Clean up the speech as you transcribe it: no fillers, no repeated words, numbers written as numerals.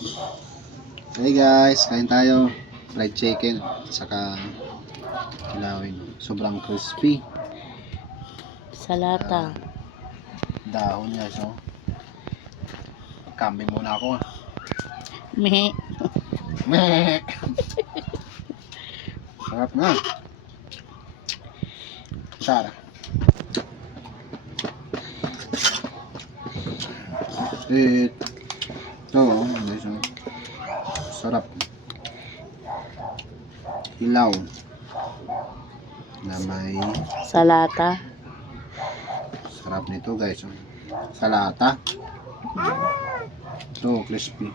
Hey guys, kain tayo. Fried chicken, saka kilawin. Sobrang crispy. Salata. Dahon niya, so. Kambing muna ako. Meh. Meh. Sarap na. Sarap. Ito, guys, oh. Sarap. Hilaw. Na may Salata. sarap nito, guys. Oh. Salata. Ito, crispy.